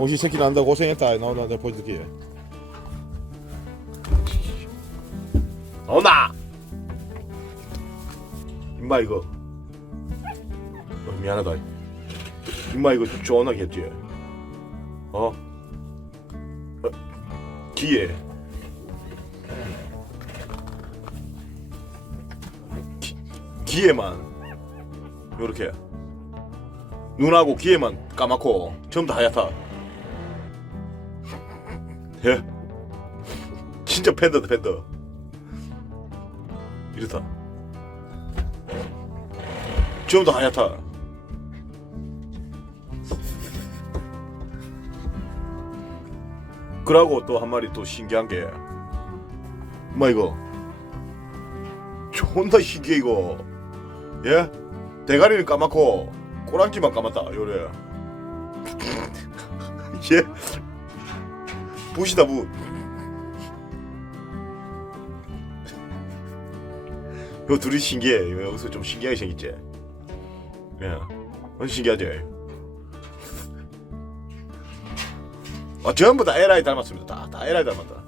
홍시 새끼 난다 고생했다. 나온다 내가 보여줄게. 나온다 임마 이거. 어, 미안하다. 임마 이거 좋아하겠지 어? 어? 기에. 기, 기에만. 요렇게. 눈하고 귀에만 까맣고 전부 다 하얗다 예? 진짜 팬더다 팬더. 이렇다. 다 하얗다. 그러고 또 한 마리 또 신기한 게 엄마 이거? 존나 신기해 이거. 예? 대가리는 까맣고 꼬랑지만 까맣다 요래. 예? 붓이다 붓 요 둘이 신기해. 이거 여기서 좀 신기하게 생겼지? 예. 아주 신기하지? 아 전부 다 에라이 닮았습니다. 다, 다 에라이 닮았다.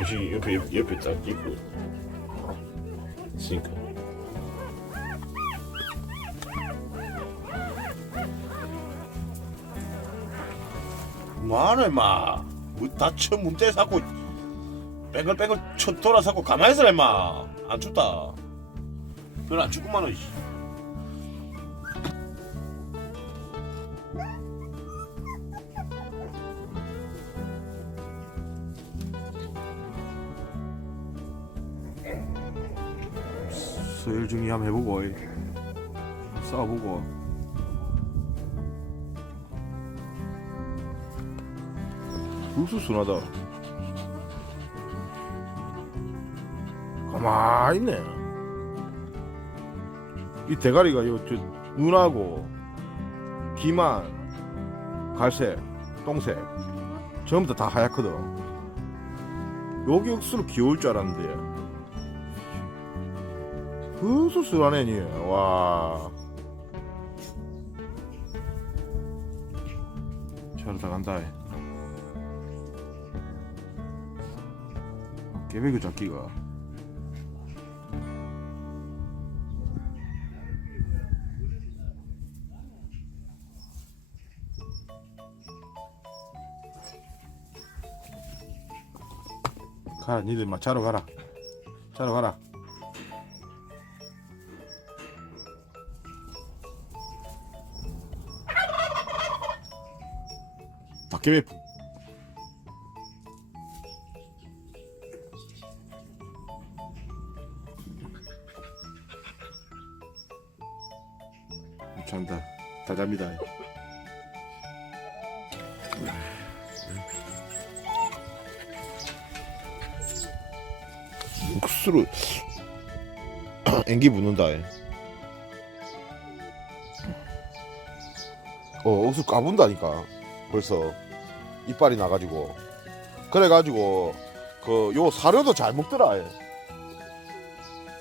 역시 옆에 옆에, 딱 있고. 있으니까 뭐하노 임마. 뭐 다쳐 문제 사고 뺑글뺑글 쳐 돌아서고 가만히 있어라 임마. 안 춥다. 별로 안 춥구만 이 서열 중에 한번 해보고. 싸워보고 육수 순하다. 가만히 있네. 이 대가리가 요, 저, 눈하고 기만, 갈색, 똥색 전부 다, 다 하얗거든. 여기 육수로 귀여울 줄 알았는데. 육수 순하네, 니. 와. 잘 나간다. 깨배그 잡기가. 가라 니들 막 자러 가라. 자러 가라. 닭깨배 앵기 묻는다. 어 옥수수 까분다니까. 벌써 이빨이 나가지고. 그래가지고 그 요 사료도 잘 먹더라. 얘.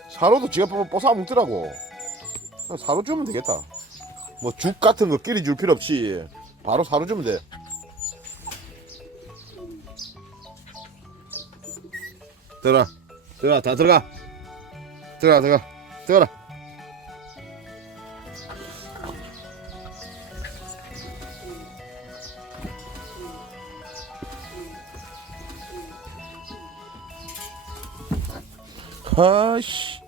사료도 지가 뽀- 뽀사 먹더라고. 사료 주면 되겠다. 뭐 죽 같은 거 끼리 줄 필요 없이 바로 사료 주면 돼. 들어가. 들어가. 다 들어가. 들어가 들어가 들어가라 아씨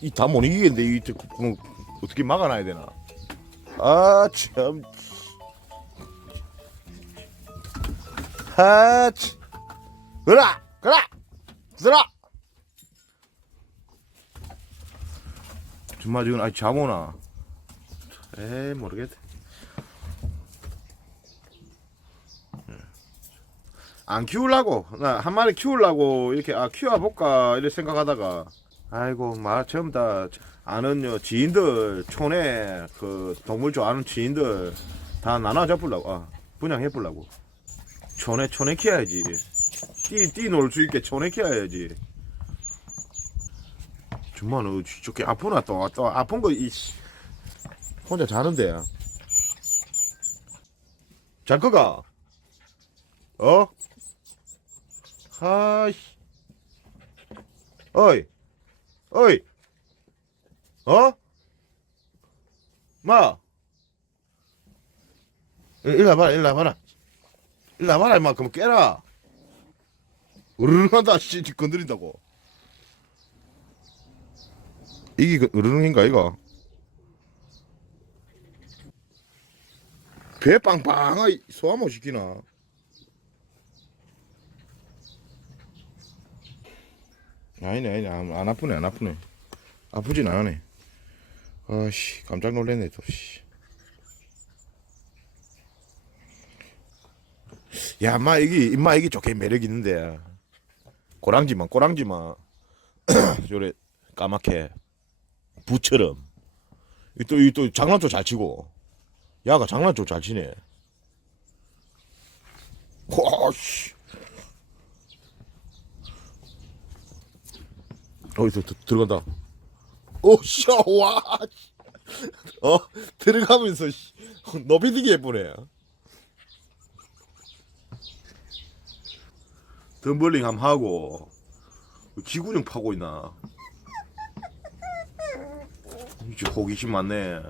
이다못 이기겠는데 이 저- 뭐, 어떻게 막아놔야 되나 아참 아치 그라 그라 들어 정말 지금 잠 오나? 에이 모르겠다 안 키우려고 나 한 마리 키우려고 이렇게 아 키워볼까 이렇게 생각하다가. 아이고 막 전부 다 아는 요 지인들 촌에 그 동물 좋아하는 지인들 다 나눠 잡으려고 아 분양해 보려고. 촌에 촌에 키워야지. 띠띠 놀수 있게 촌에 키워야지 정말 어 저게 아프나 또 또 아픈 거이 혼자 자는데 잘 거가? 어? 하이씨. 어이. 어이. 어? 마. 일로 와봐라, 일로 와봐라. 일로 와봐라. 그럼 깨라. 으르릉 한다, 씨. 건드린다고. 이게 그 으르릉인가, 이거? 배 빵빵하게 소화 못 시키나? 아니네, 아니네. 안, 안 아프네, 안 아프네. 아프진 않네. 아씨, 깜짝 놀랐네, 또, 씨. 야, 마, 이게, 임마, 이게 좋게 매력 있는데. 꼬랑지만, 꼬랑지만. 요래, 까맣게. 부처럼. 이 또, 이 또, 장난도 잘 치고. 야가 장난도 잘 치네. 와, 씨. 어디서 들어간다. 오, 씨, 와. 씨. 어, 들어가면서, 씨. 너비 되게 예쁘네. 덤블링 함 하고, 지구령 파고 있나. 이제 호기심 많네.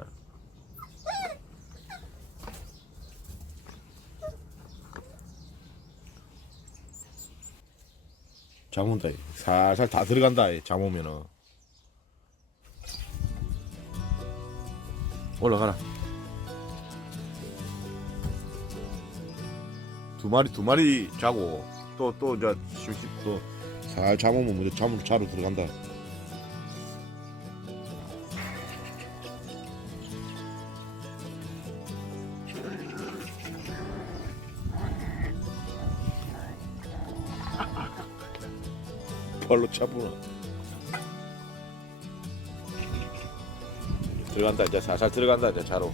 잠 온다. 이. 살살 다 들어간다. 이. 잠 오면은. 올라가라. 두 마리 두 마리 자고 또 또 이제 심심 또 살 잠 오면 먼저 잠으로 자로 들어간다. 발로 차부나. 들어간다 이제 살살 들어간다 이제 자로.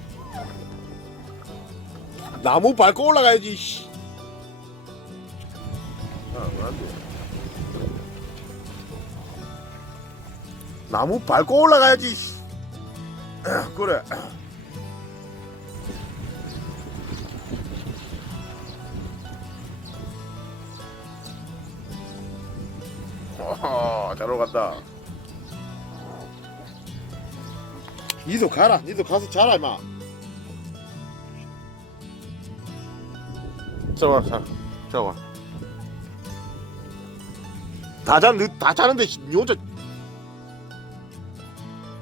나무 밟고 올라가야지. 씨. 아. 나무 밟고 올라가야지. 씨. 그래. 잘 올라간다. 니도 가라. 니도 가서 자라, 임마. 자와, 자, 자와. 다 자, 다 자는데, 씨, 니 혼자.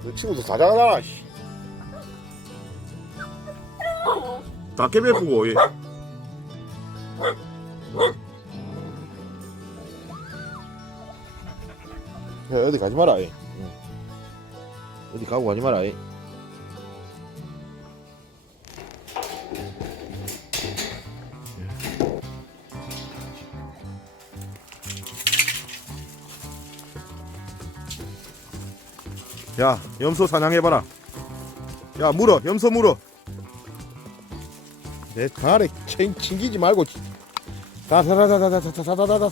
너 친구도 다 자잖아, 씨. 다 깨배쁘고, 얘. 야, 어디 가지 마라. 이. 응. 어디 가고 가지 마라. 이. 야, 염소 사냥해봐라. 야, 물어, 염소 물어. 내 챙, 챙기지 말고. 다다다다다다다다다다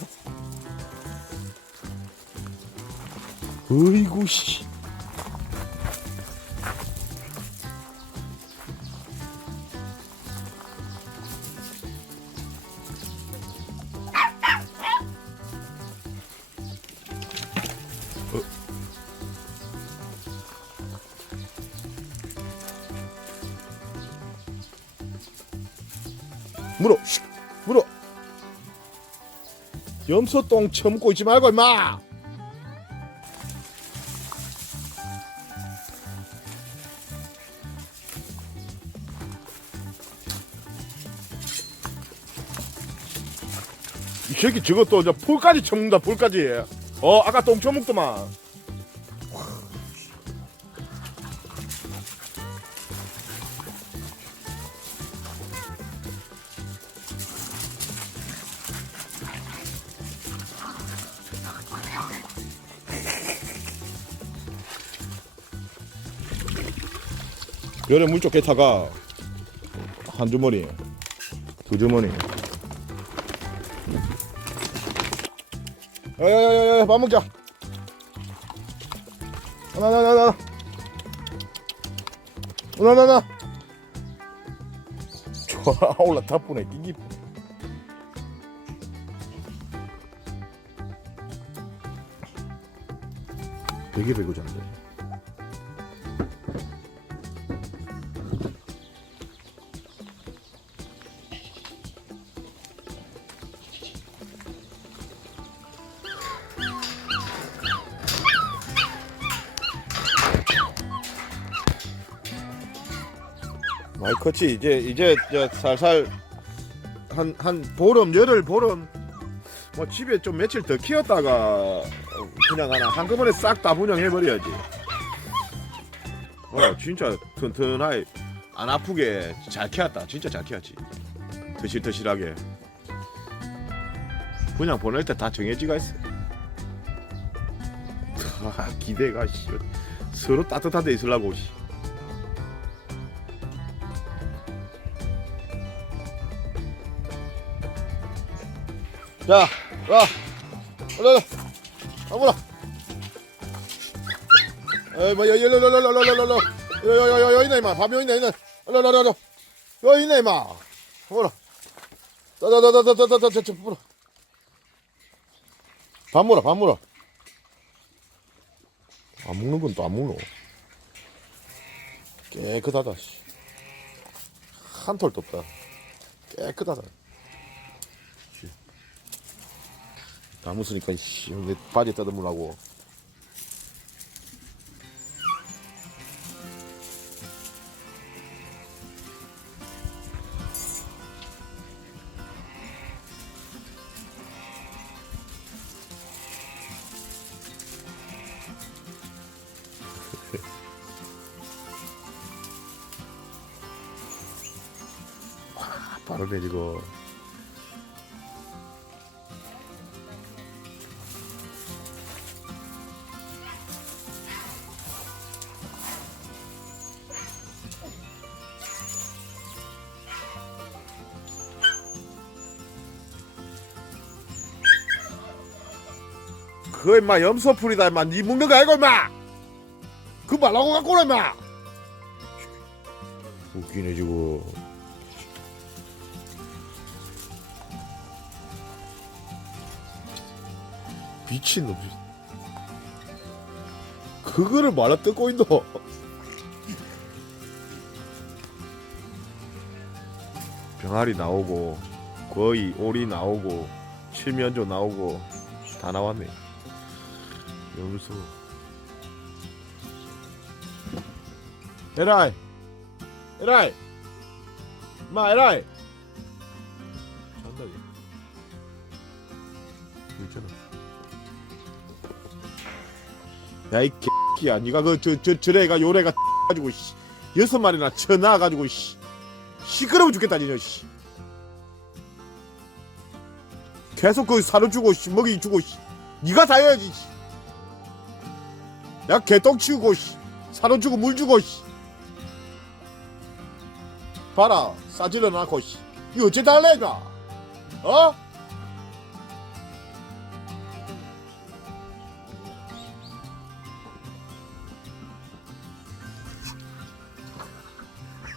어이구 씨. 어. 물어, 슉, 물어. 염소 똥 처먹고 있지 말고 임마. 이 새끼 저것도 이제 풀까지 처먹는다 풀까지. 어 아까 똥 처먹더만. 열에 물쪽 개타가 한 주머니 두 주머니 야야야야 밥 먹자. 나나나나. 나나나나. 올라타 보네 끼기 되게 배고픈데 많이 컸지 이제 이제 저 살살 한 한 보름 열흘 보름 뭐 집에 좀 며칠 더 키웠다가 어, 그냥 하나 한꺼번에 싹 다 분양해 버려야지. 어 진짜 튼튼하게 안 아프게 잘 키웠다 진짜 잘 키웠지 드실드실하게 분양 보낼 때 다 정해지가 있어. 아, 기대가 씨 서로 따뜻한 데 있으려고 씨. 자, 와, 올라, 아무나. 에이, 뭐, 여기, 여기, 여기, 여기, 여기, 여기, 여기, 여기, 여기, 여기 있네, 임마. 밥이 여기 있네, 있네. 올라, 올라, 올라, 여기 있네, 임마. 뭐라. 다, 다, 다, 다, 다, 다, 다, 다, 다, 물어. 밥 물어, 밥 물어. 안 먹는 건 또 안 먹노. 깨끗하다, 씨. 한 톨도 없다. 깨끗하다. 나무 쓰니까 이씨 내 바지 떠들으라고. 바로 내리고 그거 임마 염소풀이다 임마. 니 먹는 거 알고 임마. 그 말라고 갖고 오라 임마. 웃기네 지금 미친놈. 그거를 말아 뜯고 있노. 병아리 나오고 거의 오리 나오고 칠면조 나오고 다 나왔네 염소 에라이! 에라이! 마 에라이! 잔다게 있잖아. 야이 개끼야. 니가 그 저 저 저래가 요래가 가지고 씨. 여섯 마리나 쳐놔 가지고 씨. 시끄러워 죽겠다 니녀 씨. 계속 그 사료 주고 씨. 먹이 주고 씨. 니가 다 해야지 씨. 야 개똥 치우고 씨. 사료 주고 물 주고 씨. 봐라 싸질러 놔고 씨. 이거 어째 달래 이거? 어?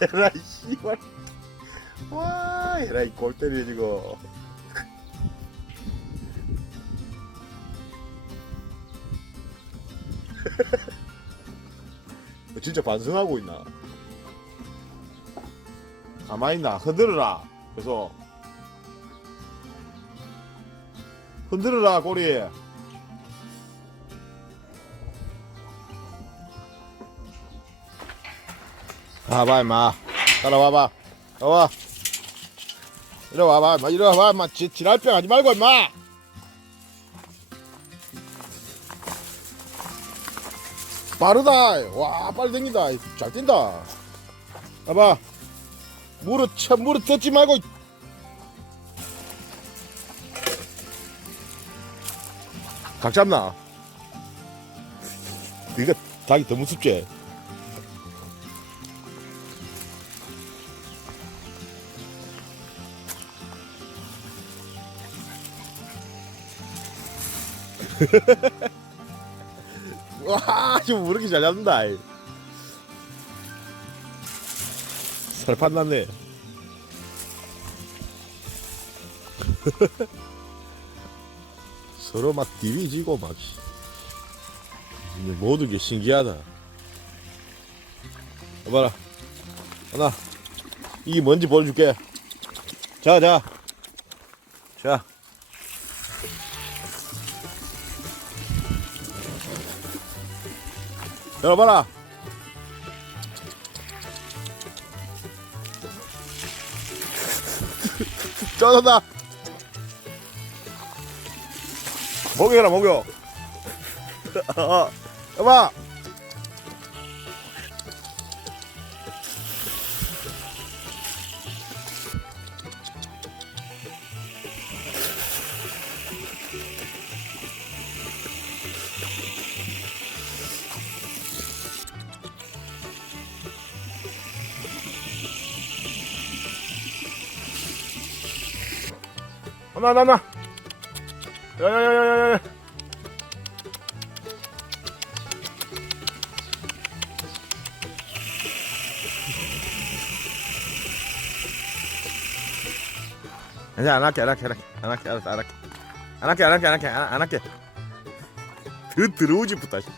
에라이 씨발. 와 에라이 골 때리네 지금 진짜 반성하고 있나? 가만히 있나? 흔들어라. 그래서 흔들어라 꼬리. 와봐 임마. 따라와봐. 와봐. 이리 와봐 임마. 이리 와봐 임마. 지, 지랄병 하지 말고 임마. 빠르다. 와, 빨리 댕긴다. 잘 뛴다. 봐봐. 무릎, 참, 무릎 뜯지 말고. 각 잡나? 이거 닭이 더 무섭지? 와, 지금 왜 이렇게 잘 잡는다. 이. 살판 났네. 서로 막 디비지고 막 모든 게 신기하다 봐라 하나 이게 뭔지 보여줄게 자 자 자 열어봐라. 쩌다. 목욕해라 목욕 어, 여봐 나 하나 하나. 야 야 야 야 야 야. 이제 안 할게 안 할게 안 할게. 안 할게 알았어 안 할게. 안 할게 안 할게 안 할게 안, 안 할게. 더 들어오지부터 씨.